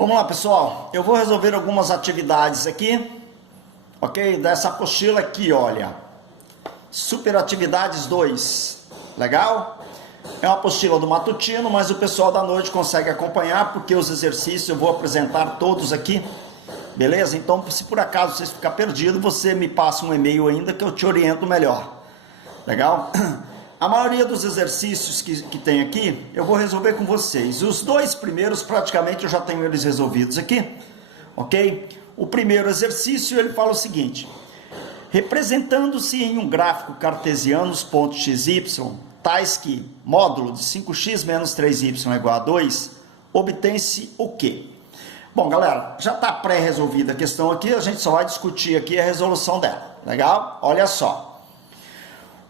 Vamos lá, pessoal. Eu vou resolver algumas atividades aqui, ok? Dessa apostila aqui, olha. Superatividades 2. Legal? É uma apostila do matutino, mas o pessoal da noite consegue acompanhar, porque os exercícios eu vou apresentar todos aqui. Beleza? Então, se por acaso vocês ficarem perdidos, você me passa um e-mail ainda que eu te oriento melhor. Legal? A maioria dos exercícios que tem aqui, eu vou resolver com vocês. Os dois primeiros, praticamente, eu já tenho eles resolvidos aqui. Ok? O primeiro exercício, ele fala o seguinte. Representando-se em um gráfico cartesiano os pontos x e y, tais que módulo de 5x menos 3y é igual a 2, obtém-se o quê? Bom, galera, já está pré-resolvida a questão aqui, a gente só vai discutir aqui a resolução dela. Legal? Olha só.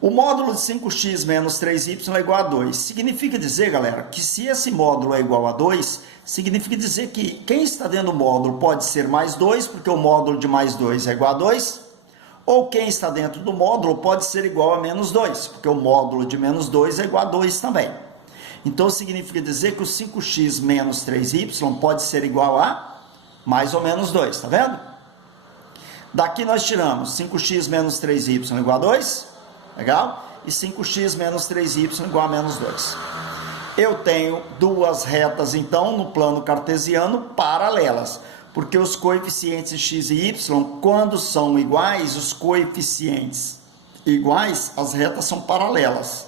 O módulo de 5x menos 3y é igual a 2. Significa dizer, galera, que se esse módulo é igual a 2, significa dizer que quem está dentro do módulo pode ser mais 2, porque o módulo de mais 2 é igual a 2, ou quem está dentro do módulo pode ser igual a menos 2, porque o módulo de menos 2 é igual a 2 também. Então, significa dizer que o 5x menos 3y pode ser igual a mais ou menos 2, tá vendo? Daqui nós tiramos 5x menos 3y igual a 2, legal? E 5x menos 3y igual a menos 2. Eu tenho duas retas, então, no plano cartesiano, paralelas. Porque os coeficientes x e y, quando são iguais, os coeficientes iguais, as retas são paralelas.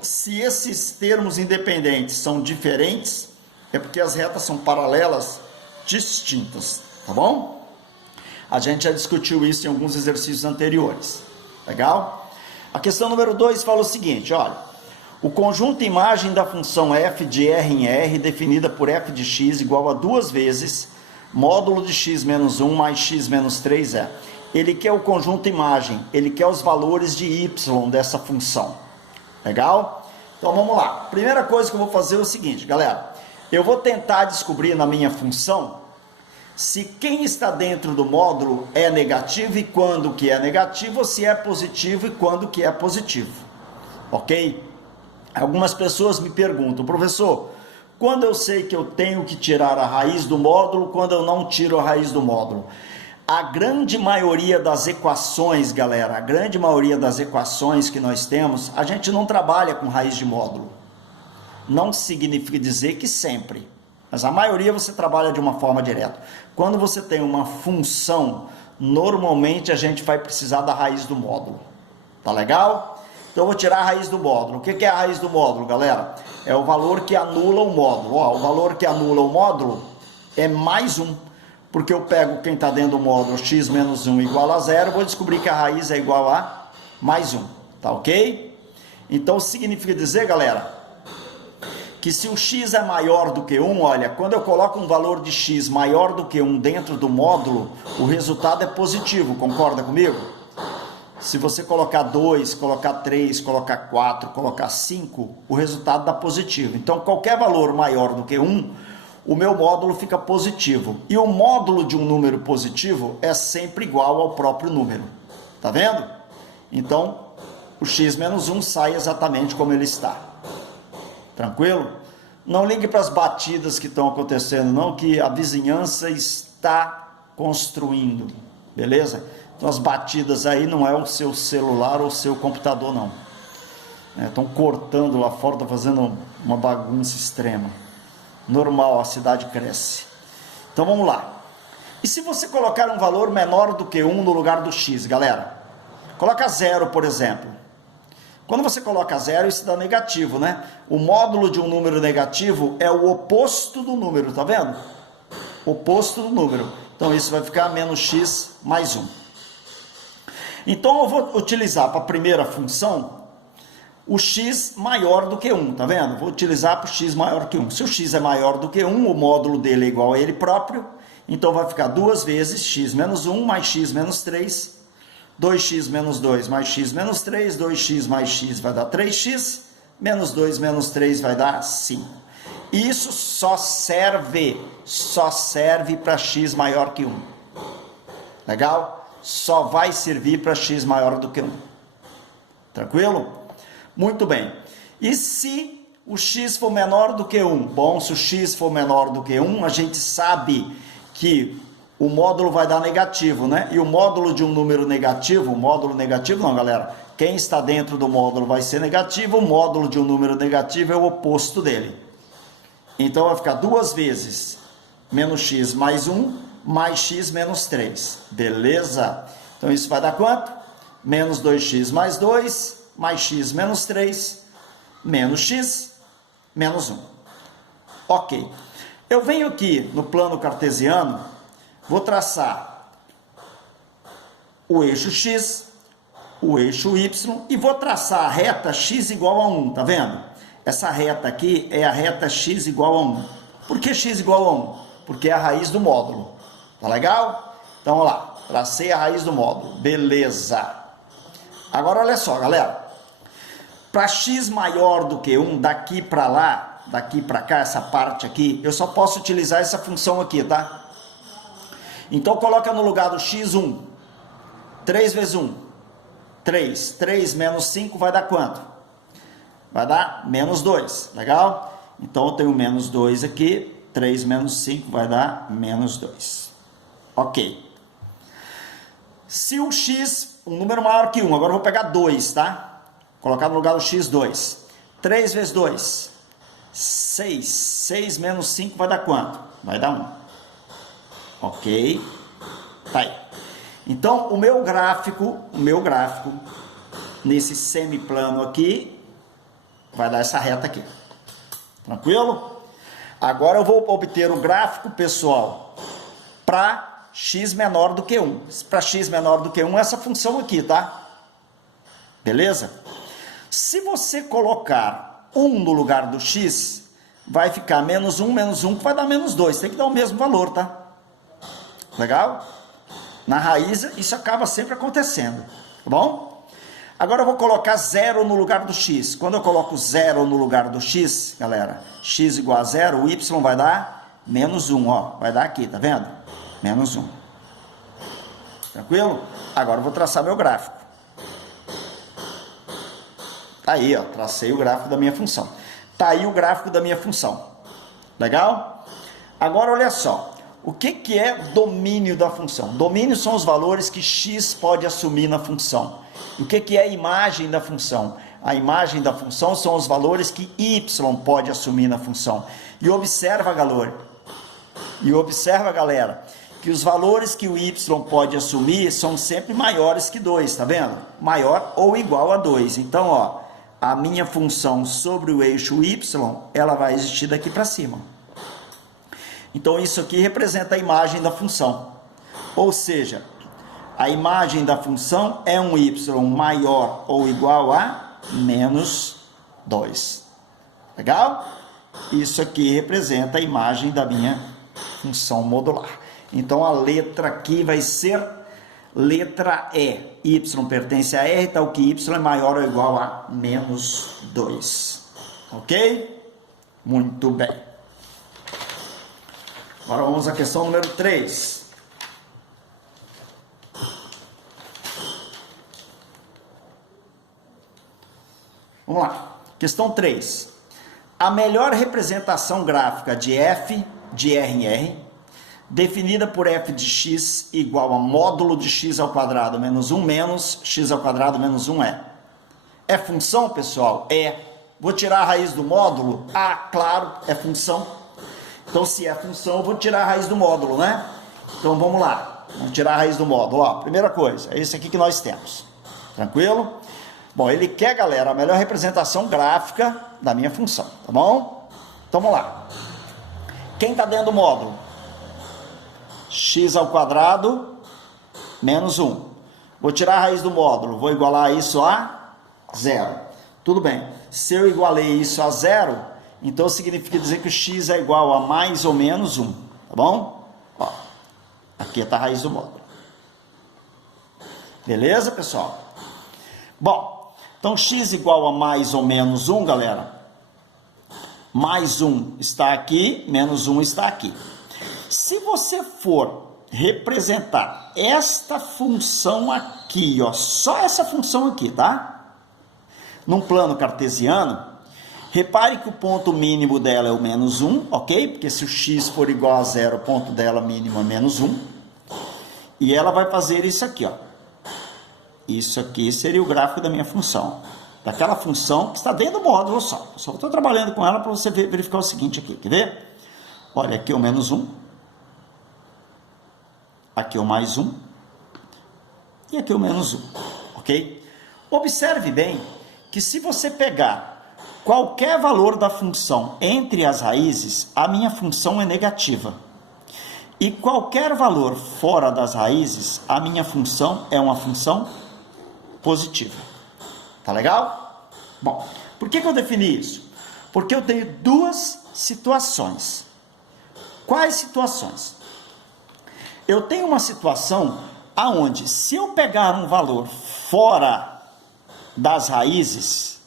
Se esses termos independentes são diferentes, é porque as retas são paralelas distintas, tá bom? A gente já discutiu isso em alguns exercícios anteriores. Legal? A questão número 2 fala o seguinte, olha. O conjunto imagem da função f de r em r, definida por f de x, igual a 2 vezes módulo de x menos 1 mais x menos 3 é. Ele quer o conjunto imagem, ele quer os valores de y dessa função. Legal? Então vamos lá. Primeira coisa que eu vou fazer é o seguinte, galera. Eu vou tentar descobrir na minha função se quem está dentro do módulo é negativo e quando que é negativo, ou se é positivo e quando que é positivo. Ok? Algumas pessoas me perguntam, professor, quando eu sei que eu tenho que tirar a raiz do módulo, quando eu não tiro a raiz do módulo? A grande maioria das equações, galera, a grande maioria das equações que nós temos, a gente não trabalha com raiz de módulo. Não significa dizer que sempre, mas a maioria você trabalha de uma forma direta. Quando você tem uma função, normalmente a gente vai precisar da raiz do módulo. Tá legal? Então eu vou tirar a raiz do módulo. O que é a raiz do módulo, galera? É o valor que anula o módulo. Ó, o valor que anula o módulo é mais 1. Porque eu pego quem está dentro do módulo x menos 1 igual a 0, vou descobrir que a raiz é igual a mais 1. Tá ok? Então significa dizer, galera, que se o x é maior do que 1, olha, quando eu coloco um valor de x maior do que 1 dentro do módulo, o resultado é positivo. Concorda comigo? Se você colocar 2, colocar 3, colocar 4, colocar 5, o resultado dá positivo. Então, qualquer valor maior do que 1, o meu módulo fica positivo. E o módulo de um número positivo é sempre igual ao próprio número. Tá vendo? Então, o x menos 1 sai exatamente como ele está. Tranquilo? Não ligue para as batidas que estão acontecendo, não, que a vizinhança está construindo. Beleza? Então as batidas aí não é o seu celular ou o seu computador, não. Estão cortando lá fora, estão fazendo uma bagunça extrema. Normal, a cidade cresce. Então vamos lá. E se você colocar um valor menor do que 1 no lugar do x, galera? Coloca 0, por exemplo. Quando você coloca 0, isso dá negativo, né? O módulo de um número negativo é o oposto do número, tá vendo? Oposto do número. Então isso vai ficar menos x mais 1. Então eu vou utilizar para a primeira função o x maior do que 1, tá vendo? Vou utilizar para o x maior que 1. Se o x é maior do que 1, o módulo dele é igual a ele próprio, então vai ficar 2 vezes x menos 1 mais x menos 3, 2x menos 2 mais x menos 3, 2x mais x vai dar 3x, menos 2 menos 3 vai dar 5. Isso só serve para x maior que 1. Legal? Só vai servir para x maior do que 1. Tranquilo? Muito bem. E se o x for menor do que 1. Bom, se o x for menor do que 1, a gente sabe que o módulo vai dar negativo, né? E o módulo de um número negativo, o módulo negativo não, galera. Quem está dentro do módulo vai ser negativo, o módulo de um número negativo é o oposto dele. Então vai ficar 2 vezes menos x mais 1, mais x menos 3. Beleza? Então isso vai dar quanto? Menos 2x mais 2, mais x menos 3, menos x menos 1. Ok. Eu venho aqui no plano cartesiano, vou traçar o eixo x, o eixo y e vou traçar a reta x igual a 1, tá vendo? Essa reta aqui é a reta x igual a 1. Por que x igual a 1? Porque é a raiz do módulo. Tá legal? Então, olha lá. Tracei a raiz do módulo. Beleza. Agora, olha só, galera. Para x maior do que 1, daqui para lá, daqui para cá, essa parte aqui, eu só posso utilizar essa função aqui, tá? Então, coloca no lugar do x 1. 3 vezes 1. 3. 3 menos 5 vai dar quanto? Vai dar menos 2. Legal? Então, eu tenho menos 2 aqui. 3 menos 5 vai dar menos 2. Ok. Se o x, um número maior que 1, agora eu vou pegar 2, tá? Colocar no lugar do x 2. 3 vezes 2. 6. 6 menos 5 vai dar quanto? Vai dar 1. Ok. Tá aí. Então, o meu gráfico, nesse semiplano aqui, vai dar essa reta aqui. Tranquilo? Agora eu vou obter o gráfico, pessoal, para x menor do que 1. Para x menor do que 1, essa função aqui, tá? Beleza? Se você colocar 1 no lugar do x, vai ficar menos 1, que vai dar menos 2. Tem que dar o mesmo valor, tá? Legal? Na raiz, isso acaba sempre acontecendo. Tá bom? Agora eu vou colocar 0 no lugar do x. Quando eu coloco 0 no lugar do x, galera, x igual a 0, o y vai dar menos 1, ó. Vai dar aqui, tá vendo? Menos 1. Tranquilo? Agora eu vou traçar meu gráfico. Tá aí, ó. Tracei o gráfico da minha função. Tá aí o gráfico da minha função. Legal? Agora, olha só. O que é domínio da função? Domínio são os valores que x pode assumir na função. O que é a imagem da função? A imagem da função são os valores que y pode assumir na função. E observa, galera, que os valores que o y pode assumir são sempre maiores que 2, tá vendo? Maior ou igual a 2. Então, ó, a minha função sobre o eixo y, ela vai existir daqui para cima. Então, isso aqui representa a imagem da função. Ou seja, a imagem da função é um y maior ou igual a menos 2. Legal? Isso aqui representa a imagem da minha função modular. Então, a letra aqui vai ser letra E. Y pertence a R, tal que y é maior ou igual a menos 2. Ok? Muito bem. Agora vamos à questão número 3. Vamos lá. Questão 3. A melhor representação gráfica de f de R em R, definida por f de x igual a módulo de x ao quadrado menos 1 menos x ao quadrado menos 1 é. É função, pessoal? É. Vou tirar a raiz do módulo? Ah, claro, é função. Então, se é função, eu vou tirar a raiz do módulo, né? Então, vamos lá. Vamos tirar a raiz do módulo. Ó, primeira coisa, é isso aqui que nós temos. Tranquilo? Bom, ele quer, galera, a melhor representação gráfica da minha função, tá bom? Então, vamos lá. Quem está dentro do módulo? X ao quadrado menos 1. Vou tirar a raiz do módulo. Vou igualar isso a 0. Tudo bem. Se eu igualei isso a 0, então significa dizer que o x é igual a mais ou menos 1. Tá bom? Ó, aqui está a raiz do módulo. Beleza, pessoal? Bom, então x igual a mais ou menos 1, galera. Mais 1 está aqui, menos 1 está aqui. Se você for representar esta função aqui, ó, só essa função aqui, tá? Num plano cartesiano, Repare que o ponto mínimo dela é o menos 1, ok? Porque se o x for igual a 0, o ponto dela mínimo é menos 1. E ela vai fazer isso aqui, ó. Isso aqui seria o gráfico da minha função. Daquela função que está dentro do módulo só. Eu só estou trabalhando com ela para você verificar o seguinte aqui. Quer ver? Olha, aqui é o menos 1. Aqui é o mais 1. E aqui é o menos 1. Ok? Observe bem que se você pegar qualquer valor da função entre as raízes, a minha função é negativa. E qualquer valor fora das raízes, a minha função é uma função positiva. Tá legal? Bom, por que eu defini isso? Porque eu tenho duas situações. Quais situações? Eu tenho uma situação aonde, se eu pegar um valor fora das raízes,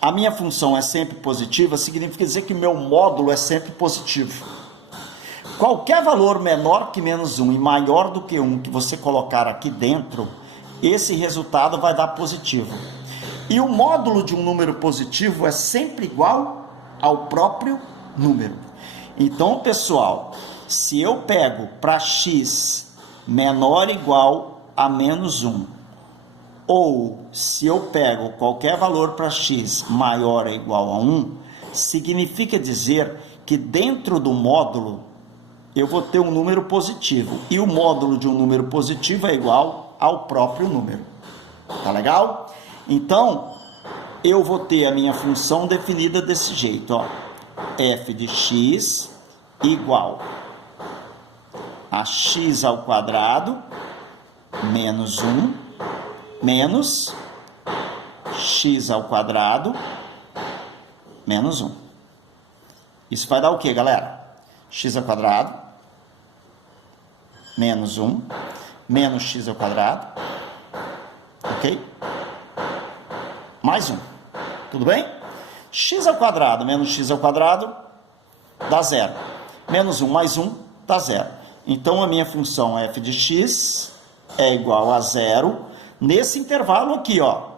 a minha função é sempre positiva, significa dizer que meu módulo é sempre positivo. Qualquer valor menor que menos 1 e maior do que 1 que você colocar aqui dentro, esse resultado vai dar positivo. E o módulo de um número positivo é sempre igual ao próprio número. Então, pessoal, se eu pego para x menor ou igual a menos 1, ou se eu pego qualquer valor para x maior ou igual a 1, significa dizer que dentro do módulo eu vou ter um número positivo. E o módulo de um número positivo é igual ao próprio número. Tá legal? Então, eu vou ter a minha função definida desse jeito, ó. F de x igual a x ao quadrado menos 1 menos x ao quadrado menos 1. Isso vai dar o que, galera? X ao quadrado menos 1 menos x ao quadrado, ok? Mais 1, tudo bem? X ao quadrado menos x ao quadrado dá 0. Menos 1 mais 1 dá 0. Então, a minha função f de x é igual a 0 nesse intervalo aqui, ó.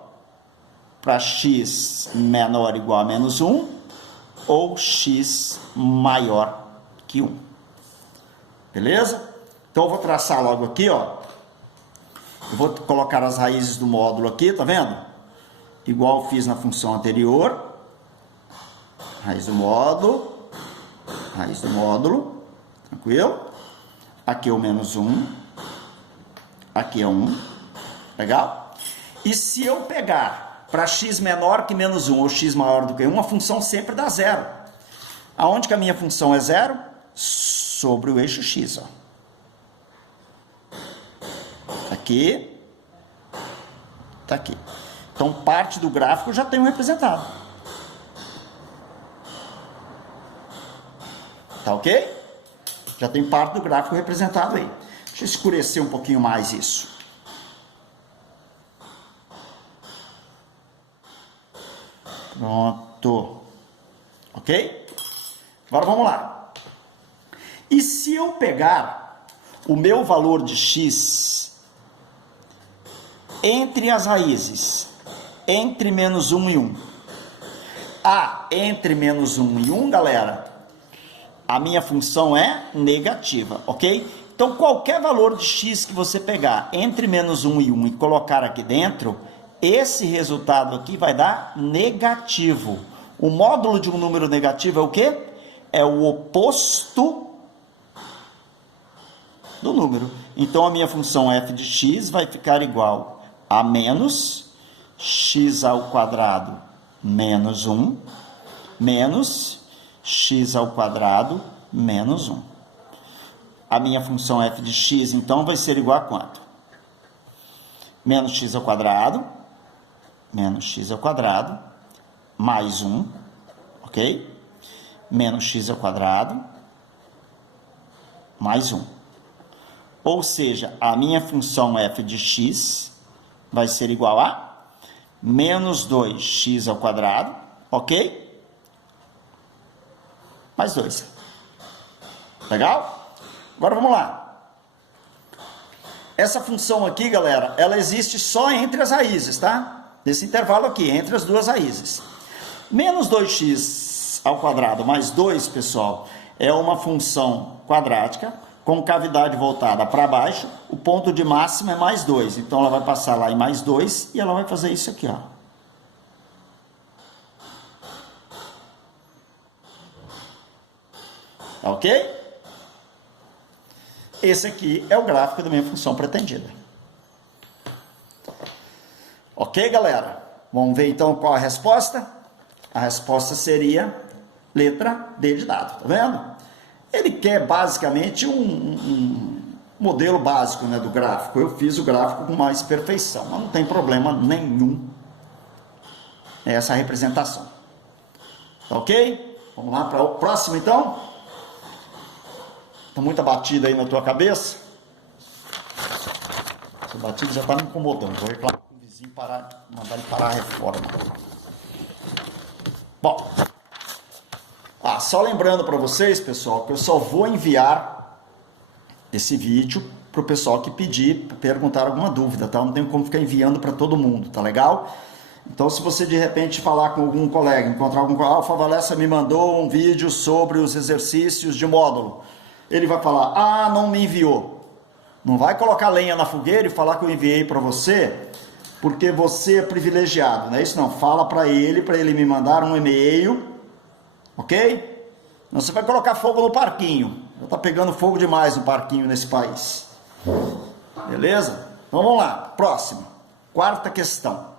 Para x menor ou igual a menos 1 ou x maior que 1. Beleza? Então, eu vou traçar logo aqui, ó. Eu vou colocar as raízes do módulo aqui, tá vendo? Igual fiz na função anterior. Raiz do módulo, tranquilo? Aqui é o menos 1, aqui é 1, legal? E se eu pegar para x menor que menos 1 ou x maior do que 1, a função sempre dá 0. Aonde que a minha função é 0? Sobre o eixo x, ó. Aqui, tá aqui. Então, parte do gráfico eu já tenho representado. Tá ok? Já tem parte do gráfico representado aí. Deixa eu escurecer um pouquinho mais isso. Pronto. Ok? Agora vamos lá. E se eu pegar o meu valor de x entre as raízes, entre menos 1 e 1. Entre menos 1 e 1, galera, a minha função é negativa, ok? Então, qualquer valor de x que você pegar entre menos 1 e 1 e colocar aqui dentro, esse resultado aqui vai dar negativo. O módulo de um número negativo é o quê? É o oposto do número. Então, a minha função f de x vai ficar igual a menos x ao quadrado menos 1 menos x ao quadrado menos 1. A minha função f de x, então, vai ser igual a quanto? Menos x ao quadrado mais 1, ok? Menos x ao quadrado mais 1. Ou seja, a minha função f de x vai ser igual a menos 2x ao quadrado, ok? Mais 2. Legal? Agora vamos lá. Essa função aqui, galera, ela existe só entre as raízes, tá? Nesse intervalo aqui, entre as duas raízes. Menos 2x ao quadrado mais 2, pessoal, é uma função quadrática com cavidade voltada para baixo. O ponto de máxima é mais 2. Então, ela vai passar lá em mais 2 e ela vai fazer isso aqui, ó. Ok? Esse aqui é o gráfico da minha função pretendida. Ok, galera? Vamos ver então qual a resposta? A resposta seria letra D de dado, tá vendo? Ele quer basicamente um modelo básico, né, do gráfico. Eu fiz o gráfico com mais perfeição, mas não tem problema nenhum nessa representação. Ok? Vamos lá para o próximo então? Tá muita batida aí na tua cabeça? Essa batida já tá me incomodando. Vou reclamar com o vizinho parar, mandar ele parar a reforma. Bom, só lembrando para vocês, pessoal, que eu só vou enviar esse vídeo para o pessoal que pedir, perguntar alguma dúvida, tá? Não tenho como ficar enviando para todo mundo, tá legal? Então, se você de repente falar com algum colega, encontrar algum colega, o Favalessa me mandou um vídeo sobre os exercícios de módulo. Ele vai falar, não me enviou. Não vai colocar lenha na fogueira e falar que eu enviei para você, porque você é privilegiado, não é isso não. Fala para ele me mandar um e-mail, ok? Não, você vai colocar fogo no parquinho. Já está pegando fogo demais no parquinho nesse país. Beleza? Então vamos lá, próxima. Quarta questão.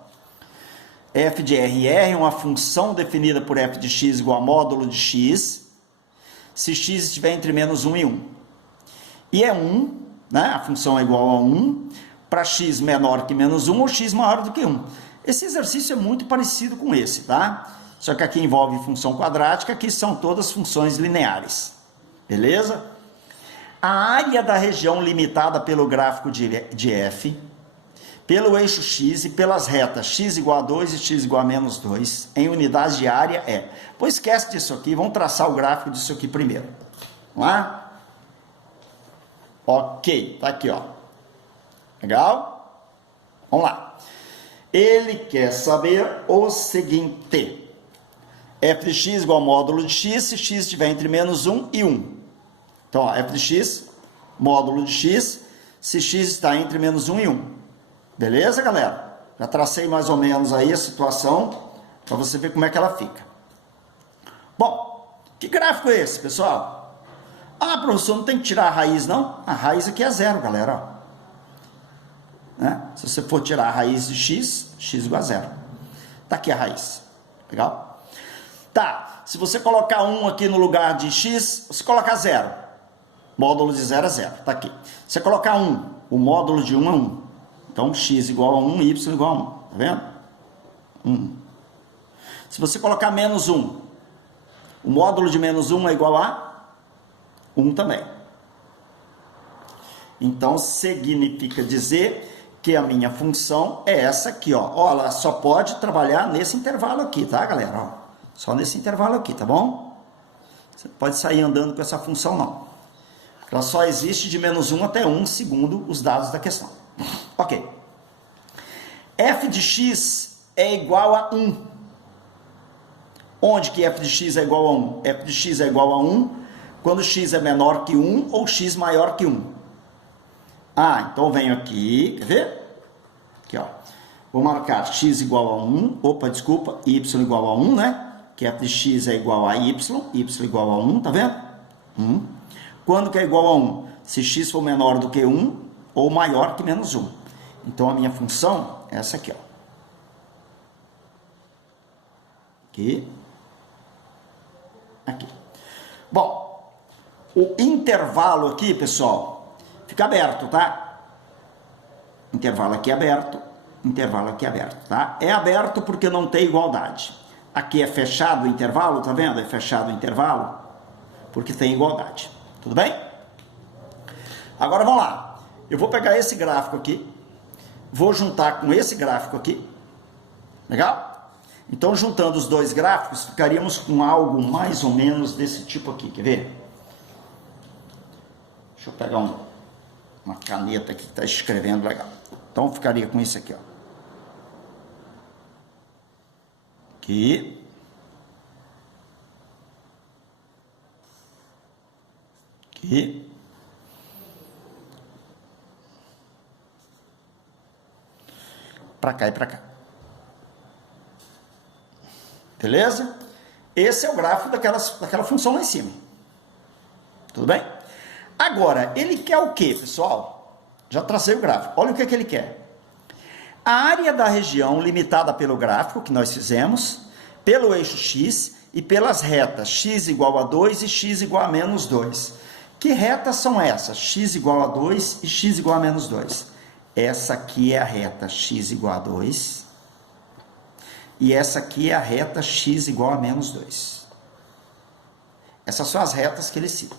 F de RR é uma função definida por f de x igual a módulo de x, se x estiver entre menos 1 e 1. E é 1, né? A função é igual a 1, para x menor que menos 1 ou x maior do que 1. Esse exercício é muito parecido com esse, tá? Só que aqui envolve função quadrática, aqui são todas funções lineares. Beleza? A área da região limitada pelo gráfico de f, pelo eixo x e pelas retas x igual a 2 e x igual a menos 2, em unidades de área é... Pois esquece disso aqui, vamos traçar o gráfico disso aqui primeiro. Vamos lá? Ok, tá aqui, ó. Legal? Vamos lá. Ele quer saber o seguinte: f de x igual a módulo de x se x estiver entre menos 1 e 1. Então, ó, f de x, módulo de x, se x está entre menos 1 e 1. Beleza, galera? Já tracei mais ou menos aí a situação, para você ver como é que ela fica. Bom, que gráfico é esse, pessoal? Professor, não tem que tirar a raiz, não? A raiz aqui é zero, galera. Ó. Né? Se você for tirar a raiz de x, x igual a zero. Tá aqui a raiz. Legal? Tá, se você colocar 1 aqui no lugar de x, você coloca 0. Módulo de 0 é 0. Tá aqui. Se você colocar 1, o módulo de 1 é 1. Então, x igual a 1, y igual a 1. Tá vendo? 1. Se você colocar menos 1, o módulo de menos 1 é igual a 1 também. Então, significa dizer que a minha função é essa aqui, ó. Ela só pode trabalhar nesse intervalo aqui, tá, galera? Ó, só nesse intervalo aqui, tá bom? Você não pode sair andando com essa função, não. Ela só existe de menos 1 até 1, segundo os dados da questão. Ok. F de x é igual a 1. Onde que f de x é igual a 1? F de x é igual a 1 quando x é menor que 1 ou x maior que 1. Então eu venho aqui, quer ver? Aqui, ó. Vou marcar x igual a 1, y igual a 1, né? Que f de x é igual a y igual a 1, tá vendo? 1. Quando que é igual a 1? Se x for menor do que 1 ou maior que menos 1. Então, a minha função é essa aqui, ó. Aqui. Aqui. Bom, o intervalo aqui, pessoal, fica aberto, tá? Intervalo aqui aberto, intervalo aqui aberto, tá? É aberto porque não tem igualdade. Aqui é fechado o intervalo, tá vendo? É fechado o intervalo porque tem igualdade. Tudo bem? Agora vamos lá. Eu vou pegar esse gráfico aqui, vou juntar com esse gráfico aqui. Legal? Então, juntando os dois gráficos, ficaríamos com algo mais ou menos desse tipo aqui. Quer ver? Deixa eu pegar uma caneta aqui que está escrevendo legal. Então, ficaria com isso aqui, ó. Aqui. Aqui. Para cá e para cá. Beleza? Esse é o gráfico daquela função lá em cima. Tudo bem? Agora, ele quer o que, pessoal? Já tracei o gráfico. Olha o que ele quer. A área da região limitada pelo gráfico que nós fizemos, pelo eixo X e pelas retas x igual a 2 e x igual a menos 2. Que retas são essas? X igual a 2 e x igual a menos 2. Essa aqui é a reta x igual a 2 e essa aqui é a reta x igual a menos 2. Essas são as retas que ele cita.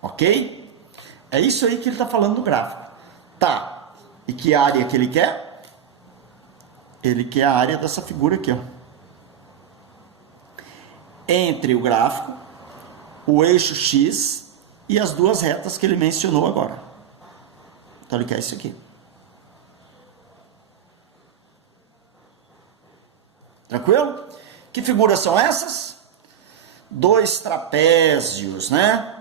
Ok? É isso aí que ele está falando do gráfico. Tá. E que área que ele quer? Ele quer a área dessa figura aqui, ó. Entre o gráfico, o eixo X e as duas retas que ele mencionou agora. Então ele quer isso aqui. Tranquilo? Que figuras são essas? Dois trapézios, né?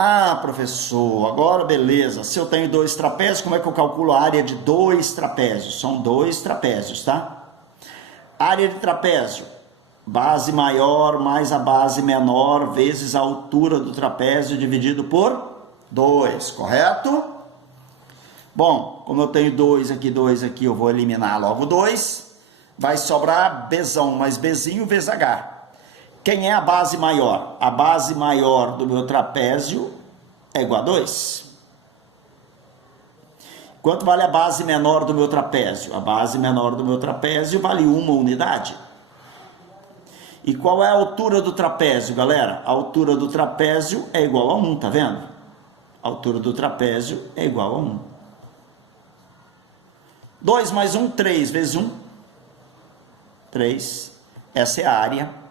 Ah, professor, agora beleza. Se eu tenho dois trapézios, como é que eu calculo a área de dois trapézios? São dois trapézios, tá? Área de trapézio. Base maior mais a base menor vezes a altura do trapézio dividido por 2, correto? Bom, como eu tenho 2 aqui, eu vou eliminar logo 2. Vai sobrar Bzão mais Bzinho vezes H. Quem é a base maior? A base maior do meu trapézio é igual a 2. Quanto vale a base menor do meu trapézio? A base menor do meu trapézio vale 1 unidade. E qual é a altura do trapézio, galera? A altura do trapézio é igual a 1, tá vendo? A altura do trapézio é igual a 1. 2 mais 1, 3 vezes 1. 3. Essa é a área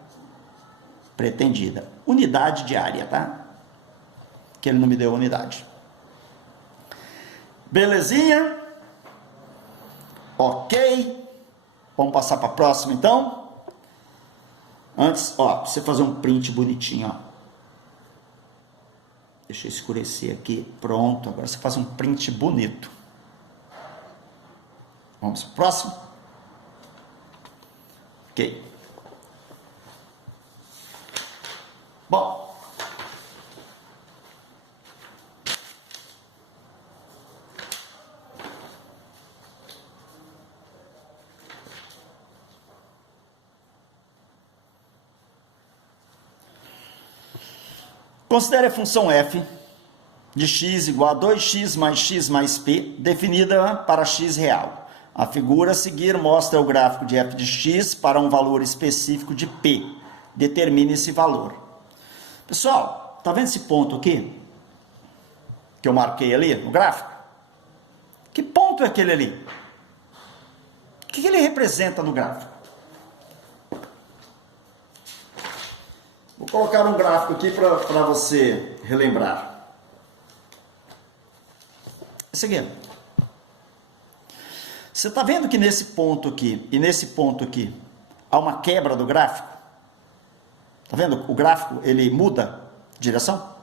pretendida. Unidade de área, tá? Que ele não me deu unidade. Belezinha? Ok. Vamos passar para a próxima, então? Antes, ó, você fazer um print bonitinho, ó. Deixa eu escurecer aqui. Pronto. Agora você faz um print bonito. Vamos para o próximo? Ok. Bom. Considere a função f de x igual a 2x mais x mais p, definida para x real. A figura a seguir mostra o gráfico de f de x para um valor específico de p. Determine esse valor. Pessoal, tá vendo esse ponto aqui? Que eu marquei ali no gráfico? Que ponto é aquele ali? O que ele representa no gráfico? Vou colocar um gráfico aqui para você relembrar. Esse aqui. Você está vendo que nesse ponto aqui e nesse ponto aqui há uma quebra do gráfico? Está vendo? O gráfico ele muda de direção?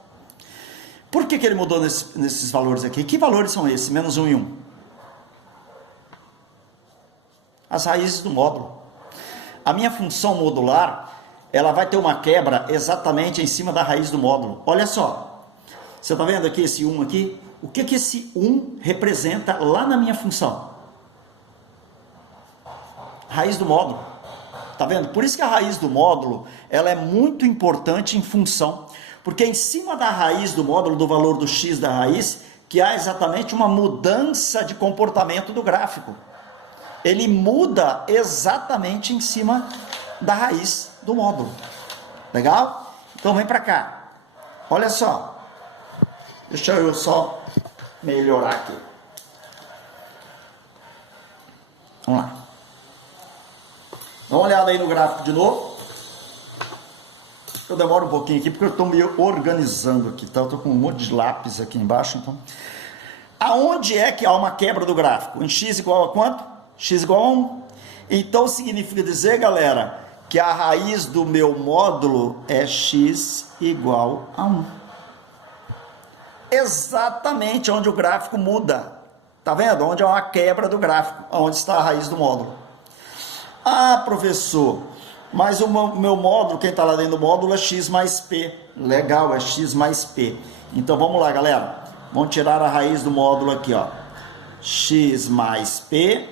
Por que ele mudou nesses valores aqui? Que valores são esses? Menos 1 e 1. As raízes do módulo. A minha função modular, ela vai ter uma quebra exatamente em cima da raiz do módulo. Olha só. Você está vendo aqui esse 1 aqui? O que esse 1 representa lá na minha função? Raiz do módulo. Tá vendo? Por isso que a raiz do módulo, ela é muito importante em função, porque é em cima da raiz do módulo, do valor do x da raiz, que há exatamente uma mudança de comportamento do gráfico. Ele muda exatamente em cima da raiz do módulo. Legal? Então vem para cá. Olha só. Deixa eu só melhorar aqui. Vamos lá. Dá uma olhada aí no gráfico de novo. Eu demoro um pouquinho aqui porque eu estou me organizando aqui, tá? Eu estou com um monte de lápis aqui embaixo, então. Aonde é que há uma quebra do gráfico? Em x igual a quanto? X igual a 1. Então significa dizer, galera, que a raiz do meu módulo é x igual a 1. Exatamente onde o gráfico muda. Tá vendo? Onde é uma quebra do gráfico, onde está a raiz do módulo. Ah, professor, mas o meu módulo, quem está lá dentro do módulo é x mais p. Legal, é x mais p. Então vamos lá, galera. Vamos tirar a raiz do módulo aqui, ó. X mais p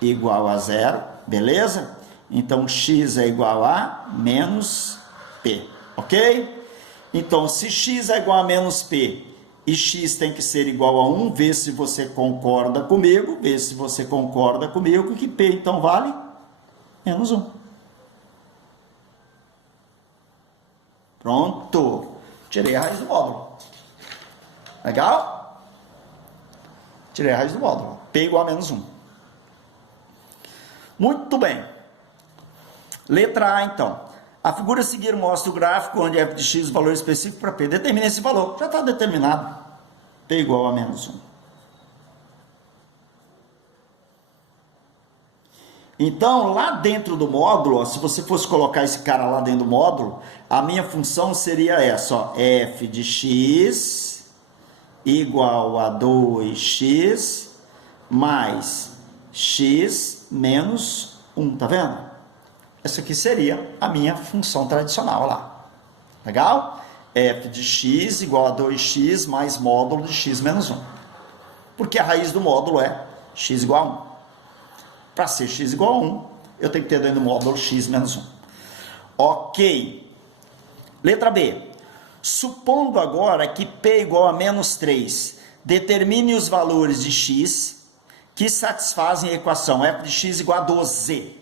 igual a 0, beleza? Então x é igual a menos p, ok? Então se x é igual a menos p e x tem que ser igual a 1, vê se você concorda comigo, que p então vale menos 1. Pronto, tirei a raiz do módulo. Legal? Tirei a raiz do módulo. P igual a menos 1. Muito bem. Letra A, então. A figura a seguir mostra o gráfico onde f de x o valor específico para P. Determine esse valor. Já está determinado. P igual a menos 1. Então, lá dentro do módulo, ó, se você fosse colocar esse cara lá dentro do módulo, a minha função seria essa, ó, f de x igual a 2x mais x menos 1, tá vendo? Essa aqui seria a minha função tradicional, ó lá. Legal? F de x igual a 2x mais módulo de x menos 1. Porque a raiz do módulo é x igual a 1. Para ser x igual a 1, eu tenho que ter dentro do módulo x menos 1. Ok. Letra B. Supondo agora que P igual a menos 3, determine os valores de x que satisfazem a equação f de x igual a 12.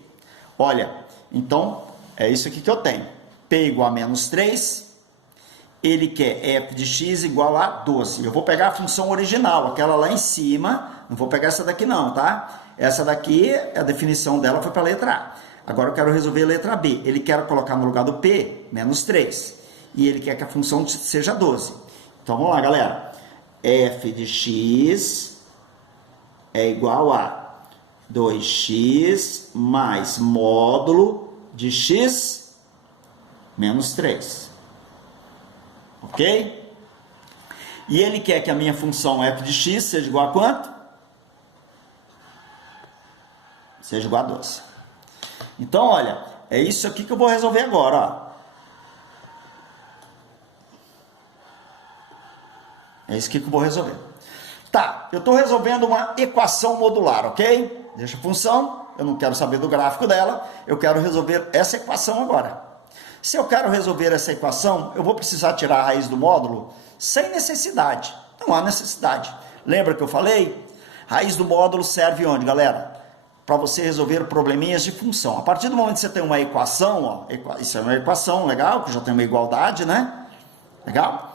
Olha, então, é isso aqui que eu tenho. P igual a menos 3, ele quer f de x igual a 12. Eu vou pegar a função original, aquela lá em cima, não vou pegar essa daqui não, tá? Essa daqui, a definição dela foi para a letra A. Agora eu quero resolver a letra B. Ele quer colocar no lugar do P, menos 3. E ele quer que a função seja 12. Então vamos lá, galera. F de x é igual a 2x mais módulo de x menos 3. Ok? E ele quer que a minha função f de x seja igual a quanto? Seja igual a 12. Então, olha, é isso aqui que eu vou resolver agora, ó. É isso aqui que eu vou resolver. Tá, eu estou resolvendo uma equação modular, ok? Deixa a função, eu não quero saber do gráfico dela, eu quero resolver essa equação agora. Se eu quero resolver essa equação, eu vou precisar tirar a raiz do módulo sem necessidade. Não há necessidade. Lembra que eu falei? Raiz do módulo serve onde, galera? Para você resolver probleminhas de função. A partir do momento que você tem uma equação, ó, isso é uma equação legal, que já tem uma igualdade, né? Legal?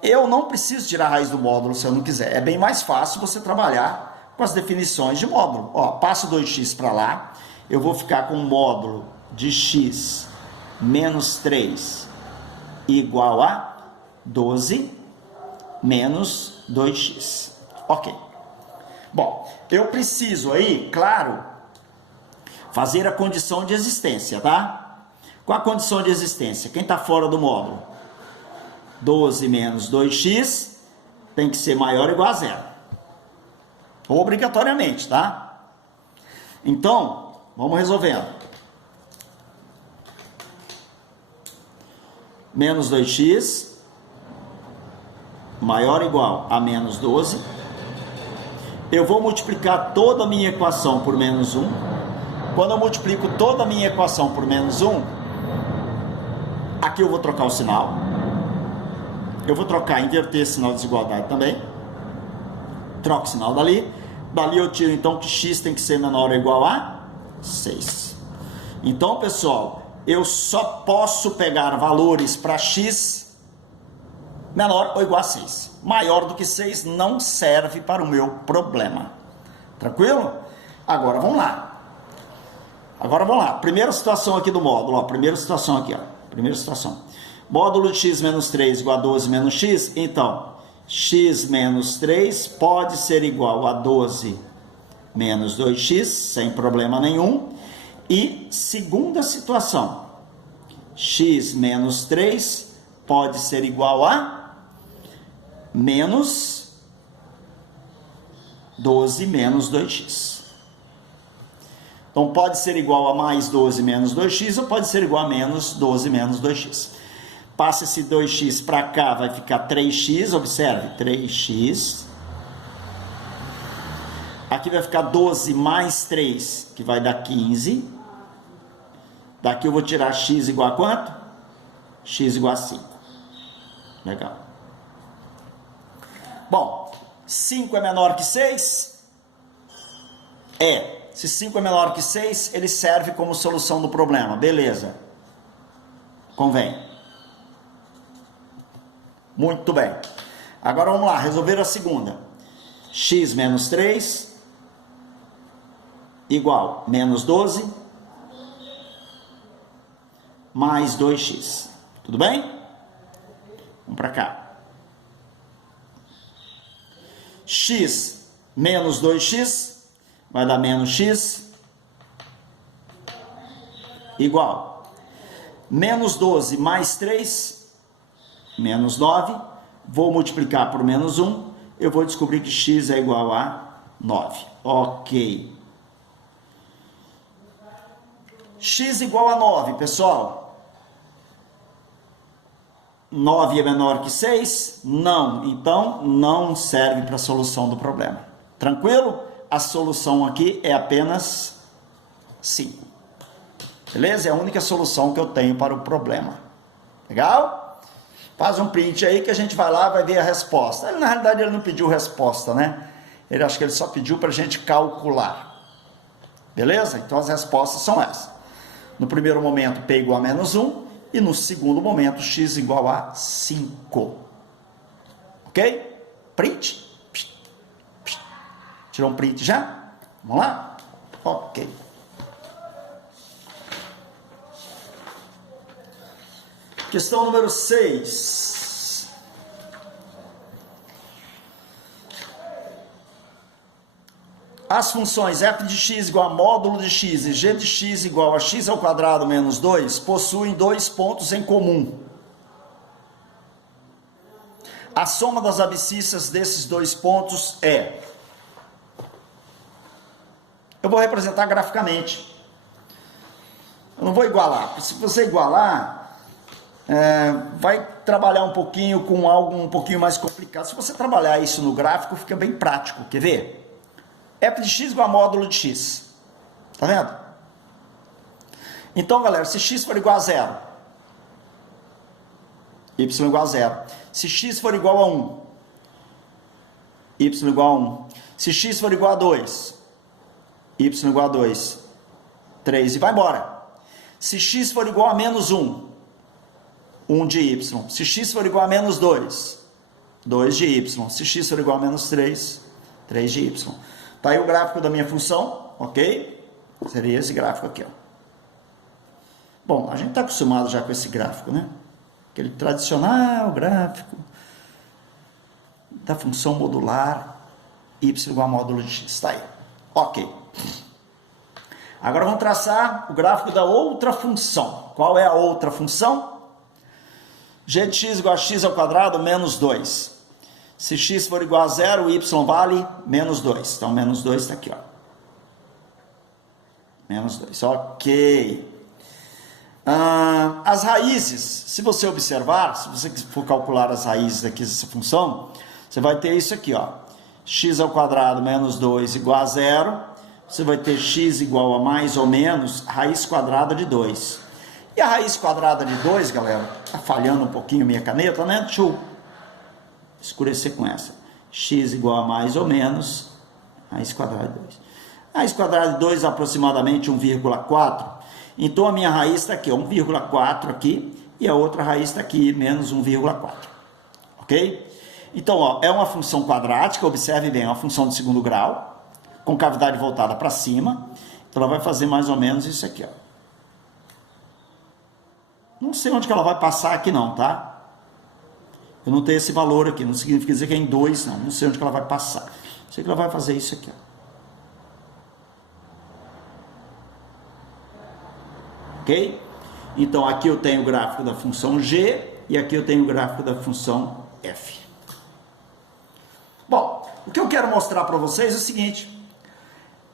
Eu não preciso tirar a raiz do módulo se eu não quiser. É bem mais fácil você trabalhar com as definições de módulo. Ó, passo 2x para lá, eu vou ficar com o módulo de x menos 3 igual a 12 menos 2x. Ok. Bom, eu preciso aí, claro, fazer a condição de existência, tá? Qual a condição de existência? Quem está fora do módulo? 12 menos 2x tem que ser maior ou igual a 0. Obrigatoriamente, tá? Então, vamos resolvendo. Menos 2x maior ou igual a menos 12. Eu vou multiplicar toda a minha equação por menos 1. Quando eu multiplico toda a minha equação por menos 1, aqui eu vou trocar o sinal. Eu vou inverter esse sinal de desigualdade também. Troco o sinal dali. Dali eu tiro então que x tem que ser menor ou igual a 6. Então, pessoal, eu só posso pegar valores para x menor ou igual a 6. Maior do que 6 não serve para o meu problema. Tranquilo? Agora vamos lá. Primeira situação aqui do módulo. Ó. Primeira situação aqui. Ó. Primeira situação. Módulo de x menos 3 igual a 12 menos x. Então, x menos 3 pode ser igual a 12 menos 2x, sem problema nenhum. E segunda situação, x menos 3 pode ser igual a menos 12 menos 2x. Então pode ser igual a mais 12 menos 2x ou pode ser igual a menos 12 menos 2x. Passa esse 2x para cá, vai ficar 3x, observe, 3x. Aqui vai ficar 12 mais 3, que vai dar 15. Daqui eu vou tirar x igual a quanto? X igual a 5. Legal. Bom, 5 é menor que 6? É. Se 5 é menor que 6, ele serve como solução do problema. Beleza. Convém. Muito bem. Agora vamos lá, resolver a segunda. X menos 3 igual menos 12 mais 2x. Tudo bem? Vamos para cá. X menos 2x vai dar menos x igual menos 12 mais 3, menos 9. Vou multiplicar por menos 1. Eu vou descobrir que x é igual a 9. Ok. X igual a 9, pessoal. 9 é menor que 6? Não. Então, não serve para a solução do problema. Tranquilo? A solução aqui é apenas 5. Beleza? É a única solução que eu tenho para o problema. Legal? Faz um print aí que a gente vai lá e vai ver a resposta. Na realidade, ele não pediu resposta, né? Ele acho que ele só pediu para a gente calcular. Beleza? Então, as respostas são essas. No primeiro momento, P igual a menos 1. E no segundo momento, x igual a 5. Ok? Print. Tirou um print já? Vamos lá? Ok. Questão número 6. As funções f de x igual a módulo de x e g de x igual a x ao quadrado menos 2 possuem dois pontos em comum. A soma das abscissas desses dois pontos é... Eu vou representar graficamente. Eu não vou igualar, porque se você igualar, vai trabalhar um pouquinho com algo um pouquinho mais complicado. Se você trabalhar isso no gráfico, fica bem prático. Quer ver? F de x igual a módulo de x. Tá vendo? Então, galera, se x for igual a 0, y igual a 0. Se x for igual a 1, y igual a 1. Se x for igual a 2, y igual a 2. 3 e vai embora. Se x for igual a menos 1, 1 de y. Se x for igual a menos 2, 2 de y. Se x for igual a menos 3, 3 de y. Tá aí o gráfico da minha função, ok? Seria esse gráfico aqui, ó. Bom, a gente está acostumado já com esse gráfico, né? Aquele tradicional gráfico da função modular y igual a módulo de x. Tá aí. Ok. Agora vamos traçar o gráfico da outra função. Qual é a outra função? G de x igual a x ao quadrado menos 2. Se x for igual a 0, o y vale menos 2. Então, menos 2 está aqui, ó. Menos 2, ok. As raízes, se você observar, se você for calcular as raízes aqui dessa função, você vai ter isso aqui, ó. X ao quadrado menos 2 igual a 0. Você vai ter x igual a mais ou menos raiz quadrada de 2. E a raiz quadrada de 2, galera, tá falhando um pouquinho minha caneta, né? Deixa eu escurecer com essa. X igual a mais ou menos raiz quadrada de 2. Raiz quadrada de 2 é aproximadamente 1,4. Então a minha raiz está aqui, 1,4 aqui, e a outra raiz está aqui, menos 1,4. Ok? Então, ó, é uma função quadrática, observe bem, é uma função de segundo grau, com cavidade voltada para cima. Então ela vai fazer mais ou menos isso aqui, ó. Não sei onde que ela vai passar aqui não, tá? Eu não tenho esse valor aqui, não significa dizer que é em 2, não. Não sei onde que ela vai passar. Sei que ela vai fazer isso aqui, ó. ok? Então aqui eu tenho o gráfico da função g e aqui eu tenho o gráfico da função f. Bom, o que eu quero mostrar para vocês é o seguinte: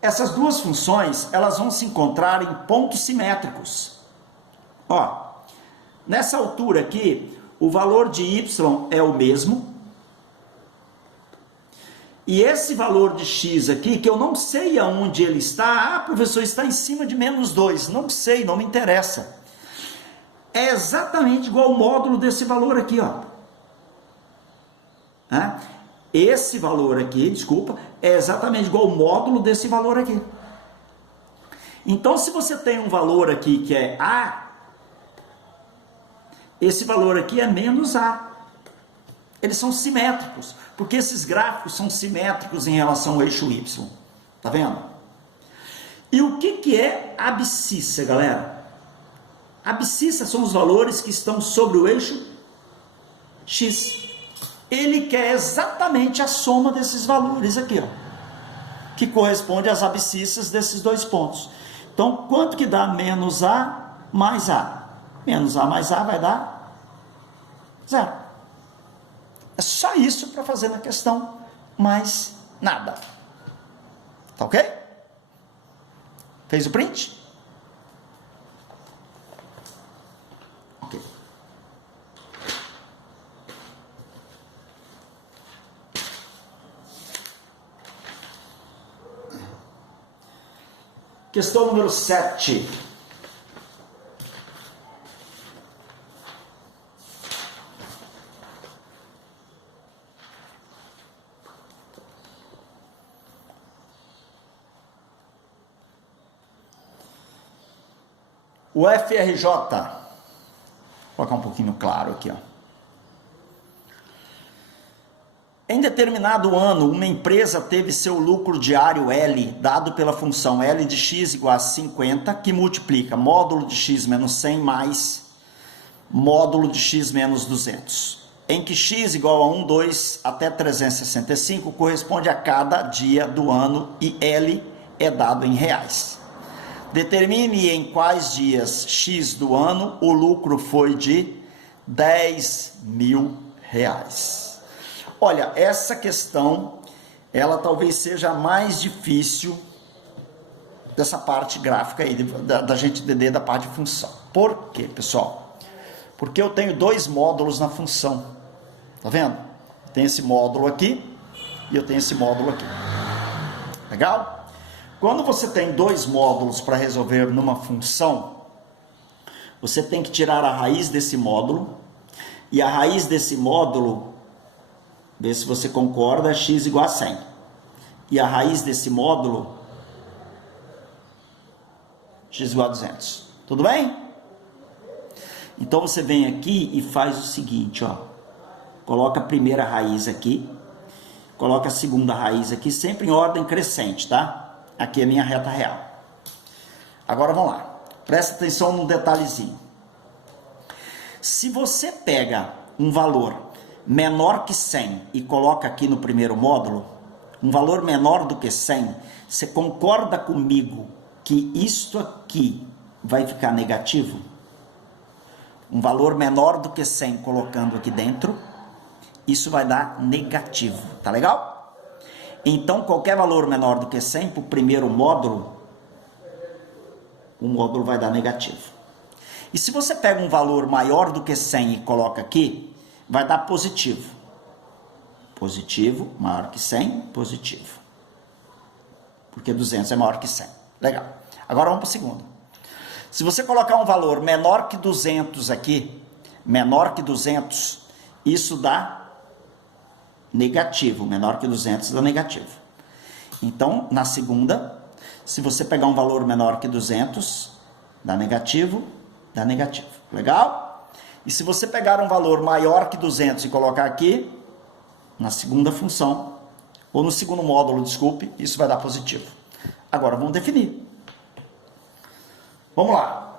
essas duas funções, elas vão se encontrar em pontos simétricos. Ó, nessa altura aqui, o valor de y é o mesmo. E esse valor de x aqui, que eu não sei aonde ele está, professor, está em cima de menos 2. Não sei, não me interessa. É exatamente igual ao módulo desse valor aqui, ó. Esse valor aqui, desculpa, é exatamente igual ao módulo desse valor aqui. Então, se você tem um valor aqui que é A, esse valor aqui é menos A. Eles são simétricos, porque esses gráficos são simétricos em relação ao eixo Y. Tá vendo? E o que é abscissa, galera? Abscissa são os valores que estão sobre o eixo X. Ele quer exatamente a soma desses valores aqui, ó, que corresponde às abscissas desses dois pontos. Então, quanto que dá menos A mais A? Menos A mais A vai dar 0. É só isso para fazer na questão, mais nada. Tá ok? Fez o print? Ok. Questão número 7. O FRJ, vou colocar um pouquinho claro aqui, ó. Em determinado ano, uma empresa teve seu lucro diário L, dado pela função L de x igual a 50, que multiplica módulo de x menos 100 mais módulo de x menos 200, em que x igual a 1, 2 até 365 corresponde a cada dia do ano e L é dado em reais. Determine em quais dias X do ano o lucro foi de R$10.000. Olha, essa questão, ela talvez seja a mais difícil dessa parte gráfica aí, da gente entender da parte de função. Por quê, pessoal? Porque eu tenho dois módulos na função. Tá vendo? Tem esse módulo aqui e eu tenho esse módulo aqui. Legal? Quando você tem dois módulos para resolver numa função, você tem que tirar a raiz desse módulo, e a raiz desse módulo, vê se você concorda, é x igual a 100. E a raiz desse módulo, x igual a 200. Tudo bem? Então você vem aqui e faz o seguinte, ó. Coloca a primeira raiz aqui, coloca a segunda raiz aqui, sempre em ordem crescente, tá? Aqui é a minha reta real. Agora vamos lá. Presta atenção num detalhezinho. Se você pega um valor menor que 100 e coloca aqui no primeiro módulo, um valor menor do que 100, você concorda comigo que isto aqui vai ficar negativo? Um valor menor do que 100 colocando aqui dentro, isso vai dar negativo. Tá legal? Então, qualquer valor menor do que 100 para o primeiro módulo, o módulo vai dar negativo. E se você pega um valor maior do que 100 e coloca aqui, vai dar positivo. Positivo, maior que 100, positivo. Porque 200 é maior que 100. Legal. Agora vamos para o segundo. Se você colocar um valor menor que 200 aqui, menor que 200, isso dá negativo, menor que 200 dá negativo. Então, na segunda, se você pegar um valor menor que 200, dá negativo, dá negativo. Legal? E se você pegar um valor maior que 200 e colocar aqui, na segunda função, ou no segundo módulo, desculpe, isso vai dar positivo. Agora, vamos definir. Vamos lá.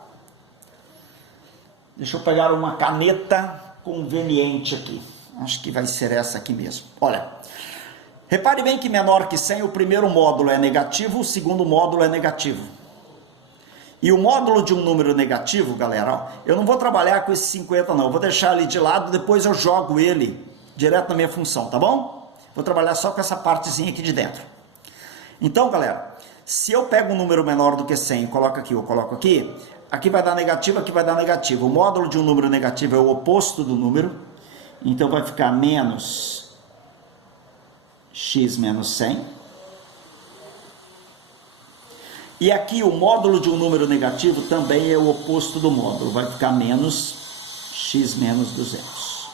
Deixa eu pegar uma caneta conveniente aqui. Acho que vai ser essa aqui mesmo. Olha, repare bem que menor que 100, o primeiro módulo é negativo, o segundo módulo é negativo. E o módulo de um número negativo, galera, ó, eu não vou trabalhar com esse 50 não, eu vou deixar ele de lado, depois eu jogo ele direto na minha função, tá bom? Vou trabalhar só com essa partezinha aqui de dentro. Então, galera, se eu pego um número menor do que 100 e coloco aqui, eu coloco aqui, aqui vai dar negativo, aqui vai dar negativo. O módulo de um número negativo é o oposto do número, então vai ficar menos x menos 100. E aqui o módulo de um número negativo também é o oposto do módulo, vai ficar menos x menos 200.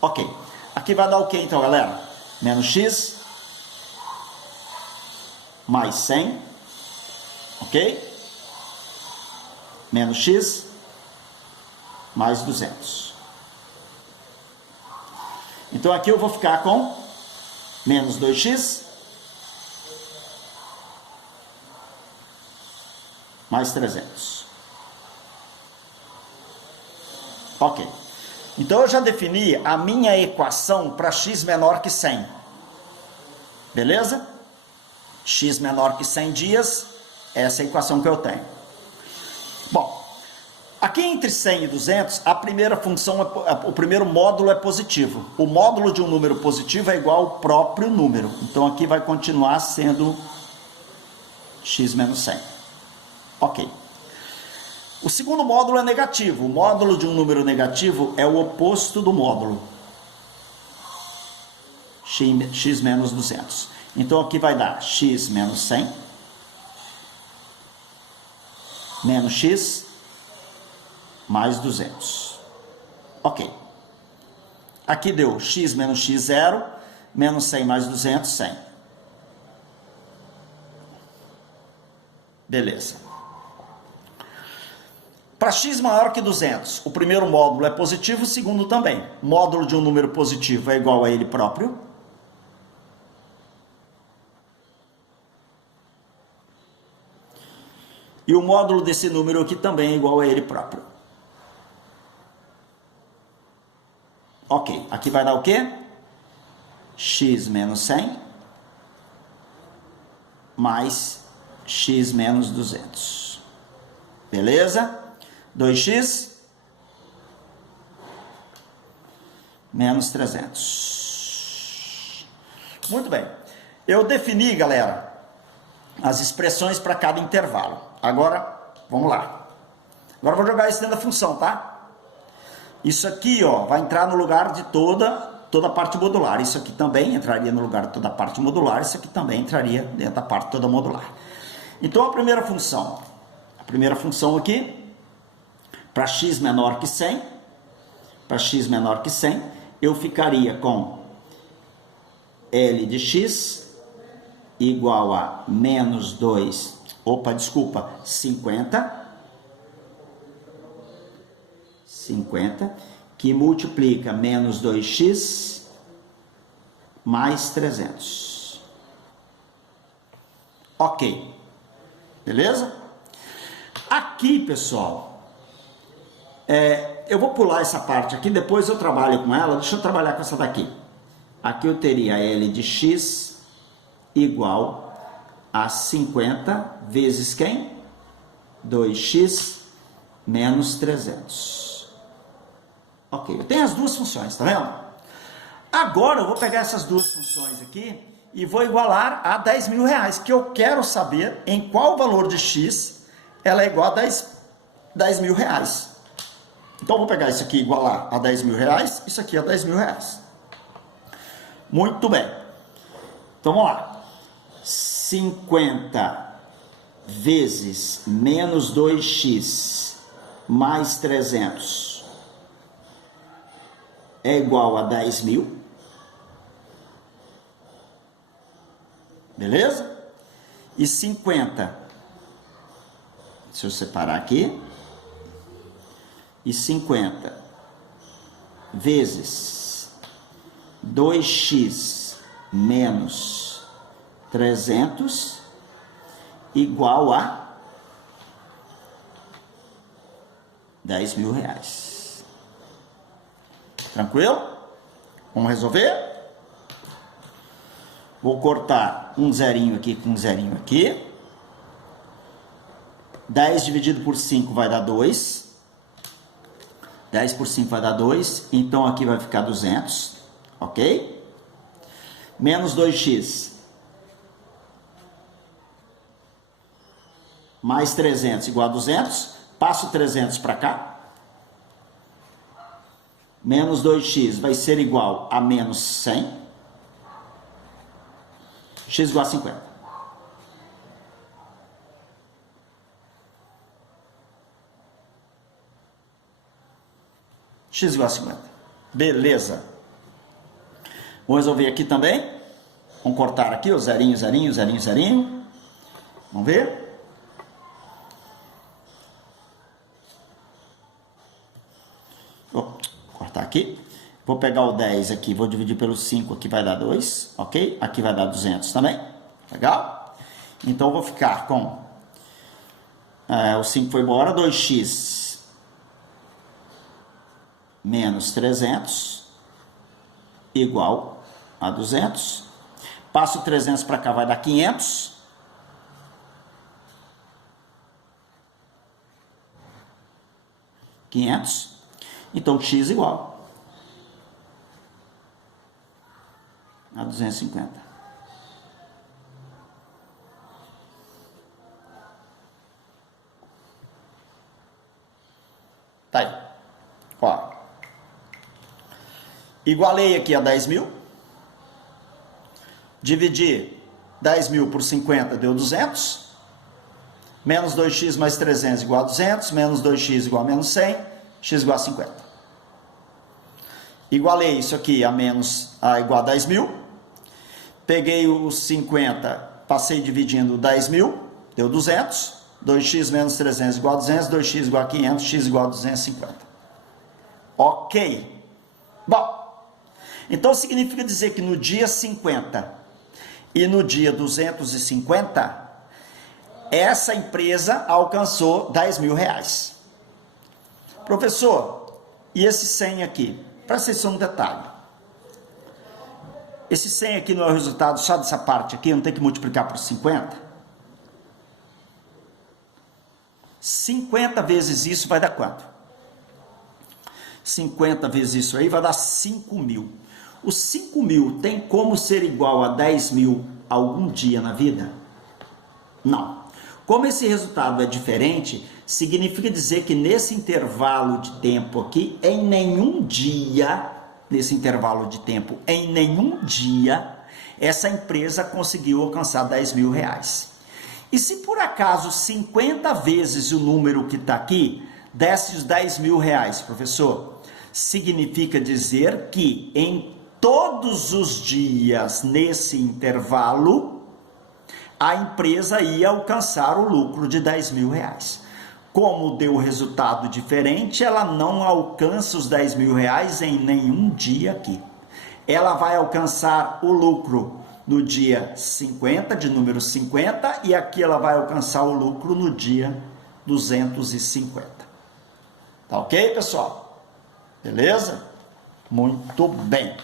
Ok, aqui vai dar o que então, galera? Menos x mais 100, ok? Menos x mais 200. Então aqui eu vou ficar com menos 2x mais 300. Ok. Então eu já defini a minha equação para x menor que 100. Beleza? X menor que 100 dias, essa é a equação que eu tenho. Bom, aqui entre 100 e 200, a primeira função, o primeiro módulo é positivo. O módulo de um número positivo é igual ao próprio número. Então aqui vai continuar sendo x menos 100. Ok. O segundo módulo é negativo. O módulo de um número negativo é o oposto do módulo. X menos 200. Então aqui vai dar x menos 100 menos x mais 200. Ok. Aqui deu x menos x, 0, menos 100 mais 200, 100. Beleza. Para x maior que 200, o primeiro módulo é positivo, o segundo também. Módulo de um número positivo é igual a ele próprio. E o módulo desse número aqui também é igual a ele próprio. Ok, aqui vai dar o quê? X menos 100 mais x menos 200. Beleza? 2x menos 300. Muito bem. Eu defini, galera, as expressões para cada intervalo. Agora, vamos lá. Agora eu vou jogar isso dentro da função, tá? Isso aqui, ó, vai entrar no lugar de toda a parte modular. Isso aqui também entraria no lugar de toda a parte modular. Isso aqui também entraria dentro da parte toda modular. Então, a primeira função aqui, para x menor que 100, eu ficaria com L de x igual a menos 50, que multiplica menos 2x mais 300. Ok. Beleza? Aqui, pessoal, eu vou pular essa parte aqui, depois eu trabalho com ela. Deixa eu trabalhar com essa daqui. Aqui eu teria L de x igual a 50 vezes quem? 2x menos 300. Ok, eu tenho as duas funções, tá vendo? Agora eu vou pegar essas duas funções aqui e vou igualar a 10 mil reais, que eu quero saber em qual valor de x ela é igual a 10 mil reais. Então eu vou pegar isso aqui e igualar a 10 mil reais, isso aqui a 10 mil reais. Muito bem. Então vamos lá. 50 vezes menos 2x mais 300 é igual a 10 mil. Beleza? E 50, deixa eu separar aqui, e 50 vezes 2x menos 300 igual a 10 mil reais. Tranquilo? Vamos resolver? Vou cortar um zerinho aqui com um zerinho aqui. 10 dividido por 5 vai dar 2. 10 por 5 vai dar 2. Então aqui vai ficar 200. Ok? Menos 2x. Mais 300 igual a 200. Passo 300 para cá. Menos 2x vai ser igual a menos 100. X igual a 50. X igual a 50. Beleza. Vou resolver aqui também. Vamos cortar aqui o zerinho, zerinho, zerinho, zerinho. Vamos ver. Vou cortar aqui. Vou pegar o 10 aqui, vou dividir pelo 5, aqui vai dar 2, ok? Aqui vai dar 200 também. Legal? Então, vou ficar com... o 5 foi embora, 2x menos 300 igual a 200. Passo 300 para cá, vai dar 500. Então, x igual a 250. Tá aí. Ó. Igualei aqui a 10 mil. Dividi 10 mil por 50 deu 200. Menos 2x mais 300 igual a 200. Menos 2x igual a menos 100. X igual a 50. Igualei isso aqui a igual a 10 mil. Peguei os 50, passei dividindo 10 mil, deu 200. 2x menos 300 igual a 200. 2x igual a 500. X igual a 250. Ok. Bom, então significa dizer que no dia 50 e no dia 250, essa empresa alcançou 10 mil reais. Professor, e esse 100 aqui? Presta atenção no detalhe. Esse 100 aqui não é o resultado só dessa parte aqui, não tem que multiplicar por 50? 50 vezes isso vai dar quanto? 50 vezes isso aí vai dar 5 mil. Os 5 mil tem como ser igual a 10 mil algum dia na vida? Não. Como esse resultado é diferente, significa dizer que nesse intervalo de tempo aqui, em nenhum dia, essa empresa conseguiu alcançar 10 mil reais. E se por acaso 50 vezes o número que está aqui desse os 10 mil reais, professor, significa dizer que em todos os dias nesse intervalo, a empresa ia alcançar o lucro de 10 mil reais. Como deu resultado diferente, ela não alcança os 10 mil reais em nenhum dia aqui. Ela vai alcançar o lucro no dia 50, de número 50, e aqui ela vai alcançar o lucro no dia 250. Tá ok, pessoal? Beleza? Muito bem.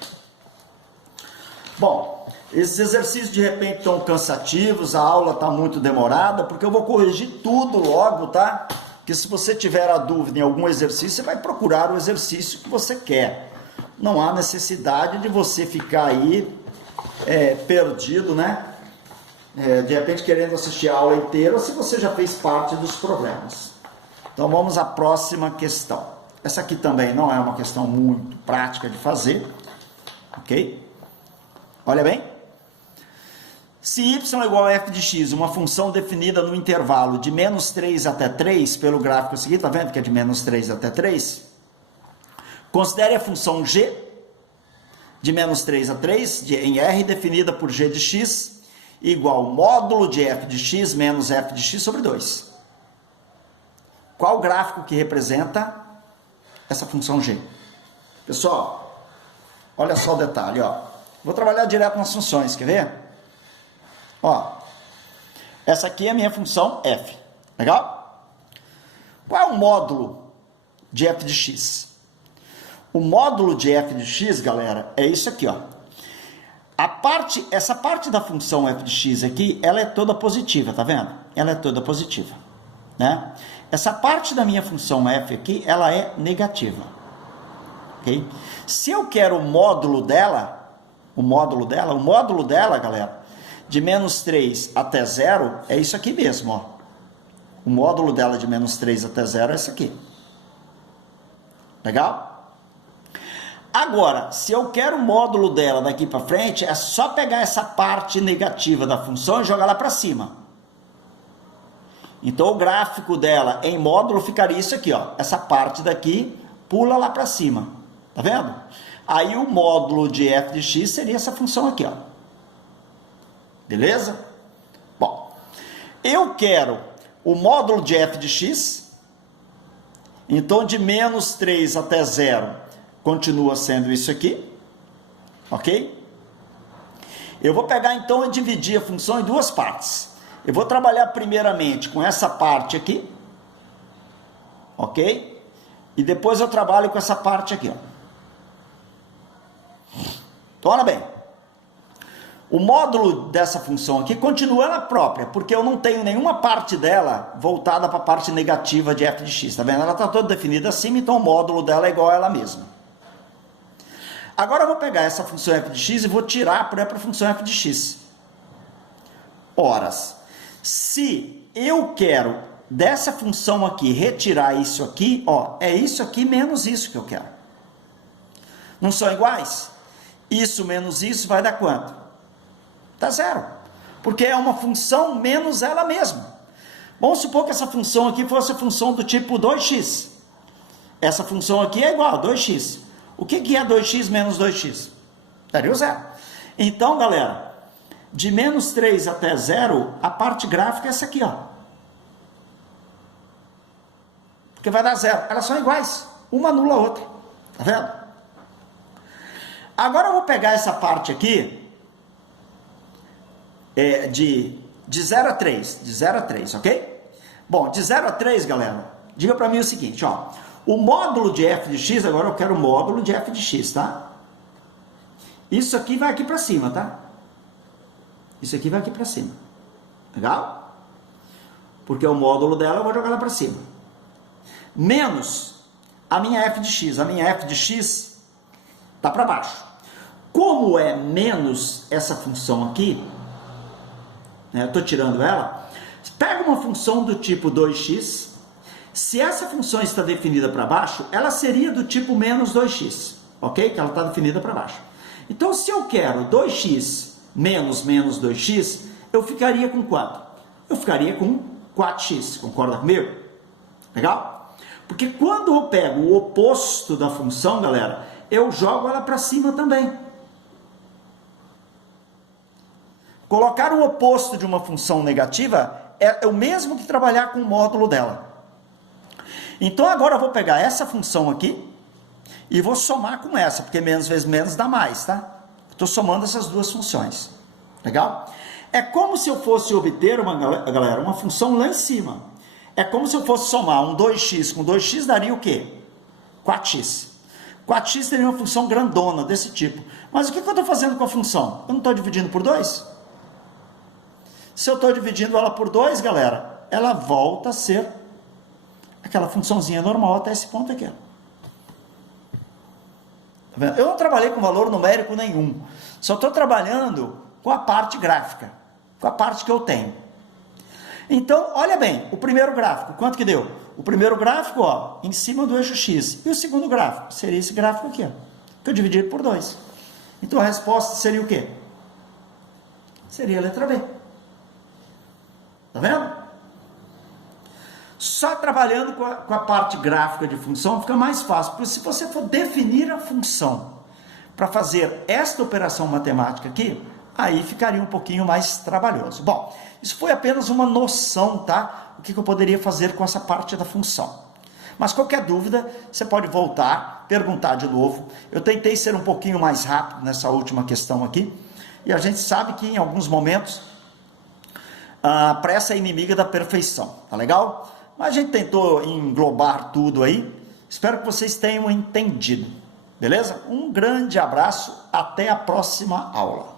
Bom, esses exercícios de repente estão cansativos, a aula está muito demorada, porque eu vou corrigir tudo logo, tá? Porque se você tiver a dúvida em algum exercício, você vai procurar o exercício que você quer. Não há necessidade de você ficar aí perdido, né? De repente querendo assistir a aula inteira, se você já fez parte dos problemas. Então vamos à próxima questão. Essa aqui também não é uma questão muito prática de fazer, ok? Olha bem. Se y é igual a f de x, uma função definida no intervalo de menos 3 até 3, pelo gráfico seguinte, está vendo que é de menos 3 até 3? Considere a função g, de menos 3 a 3, em R, definida por g de x, igual módulo de f de x menos f de x sobre 2. Qual o gráfico que representa essa função g? Pessoal, olha só o detalhe, ó. Vou trabalhar direto nas funções, quer ver? Ó, essa aqui é a minha função f, legal? Qual é o módulo de f de x? O módulo de f de x, galera, é isso aqui, ó. Essa parte da função f de x aqui, ela é toda positiva, tá vendo? Ela é toda positiva. né? Essa parte da minha função f aqui, ela é negativa, ok? Se eu quero o módulo dela, galera, de menos 3 até 0, é isso aqui mesmo, ó. O módulo dela de menos 3 até 0 é esse aqui. Legal? Agora, se eu quero o módulo dela daqui para frente, é só pegar essa parte negativa da função e jogar lá para cima. Então, o gráfico dela em módulo ficaria isso aqui, ó. Essa parte daqui pula lá para cima. Tá vendo? Aí, o módulo de f de x seria essa função aqui, ó. Beleza? Bom, eu quero o módulo de f de x. Então, de menos 3 até 0, continua sendo isso aqui. Ok? Eu vou pegar, então, e dividir a função em duas partes. Eu vou trabalhar primeiramente com essa parte aqui, ok? E depois eu trabalho com essa parte aqui, ó. Então, olha bem. O módulo dessa função aqui continua ela própria, porque eu não tenho nenhuma parte dela voltada para a parte negativa de f de x, tá vendo? Ela está toda definida acima, então o módulo dela é igual a ela mesma. Agora eu vou pegar essa função f de x e vou tirar para a função f de x. Horas. Se eu quero dessa função aqui retirar isso aqui, ó, é isso aqui menos isso que eu quero. Não são iguais? Isso menos isso vai dar quanto? Dá 0. Porque é uma função menos ela mesma. Vamos supor que essa função aqui fosse a função do tipo 2x. Essa função aqui é igual a 2x. O que é 2x menos 2x? Daria o 0. Então, galera, de menos 3 até 0, a parte gráfica é essa aqui, ó. Porque vai dar 0. Elas são iguais. Uma anula a outra. Tá vendo? Agora eu vou pegar essa parte aqui, de 0 a 3. De 0 a 3, ok? Bom, de 0 a 3, galera, diga para mim o seguinte, ó. O módulo de f de x, agora eu quero o módulo de f de x, tá? Isso aqui vai aqui para cima, tá? Isso aqui vai aqui para cima. Legal? Porque o módulo dela eu vou jogar lá para cima. Menos a minha f de x. A minha f de x está para baixo. Como é menos essa função aqui, né, eu estou tirando ela, pega uma função do tipo 2x. Se essa função está definida para baixo, ela seria do tipo menos 2x. Ok? Que ela está definida para baixo. Então, se eu quero 2x menos 2x, eu ficaria com quanto? Eu ficaria com 4x, concorda comigo? Legal? Porque quando eu pego o oposto da função, galera, eu jogo ela para cima também. Colocar o oposto de uma função negativa é o mesmo que trabalhar com o módulo dela. Então agora eu vou pegar essa função aqui e vou somar com essa, porque menos vezes menos dá mais, tá? Estou somando essas duas funções. Legal? É como se eu fosse obter, uma função lá em cima. É como se eu fosse somar um 2x com 2x, daria o quê? 4x. 4x seria uma função grandona desse tipo. Mas o que eu estou fazendo com a função? Eu não estou dividindo por 2? Se eu estou dividindo ela por 2, galera, ela volta a ser aquela funçãozinha normal até esse ponto aqui. Eu não trabalhei com valor numérico nenhum. Só estou trabalhando com a parte gráfica, com a parte que eu tenho. Então, olha bem, o primeiro gráfico, quanto que deu? O primeiro gráfico, ó, em cima do eixo x. E o segundo gráfico? Seria esse gráfico aqui, ó, que eu dividi por 2. Então, a resposta seria o quê? Seria a letra B. Tá vendo? Só trabalhando com a parte gráfica de função fica mais fácil, porque se você for definir a função para fazer esta operação matemática aqui, aí ficaria um pouquinho mais trabalhoso. Bom, isso foi apenas uma noção, tá? O que eu poderia fazer com essa parte da função. Mas qualquer dúvida, você pode voltar, perguntar de novo. Eu tentei ser um pouquinho mais rápido nessa última questão aqui, e a gente sabe que em alguns momentos a pressa é inimiga da perfeição, tá legal? Mas a gente tentou englobar tudo aí. Espero que vocês tenham entendido. Beleza? Um grande abraço. Até a próxima aula.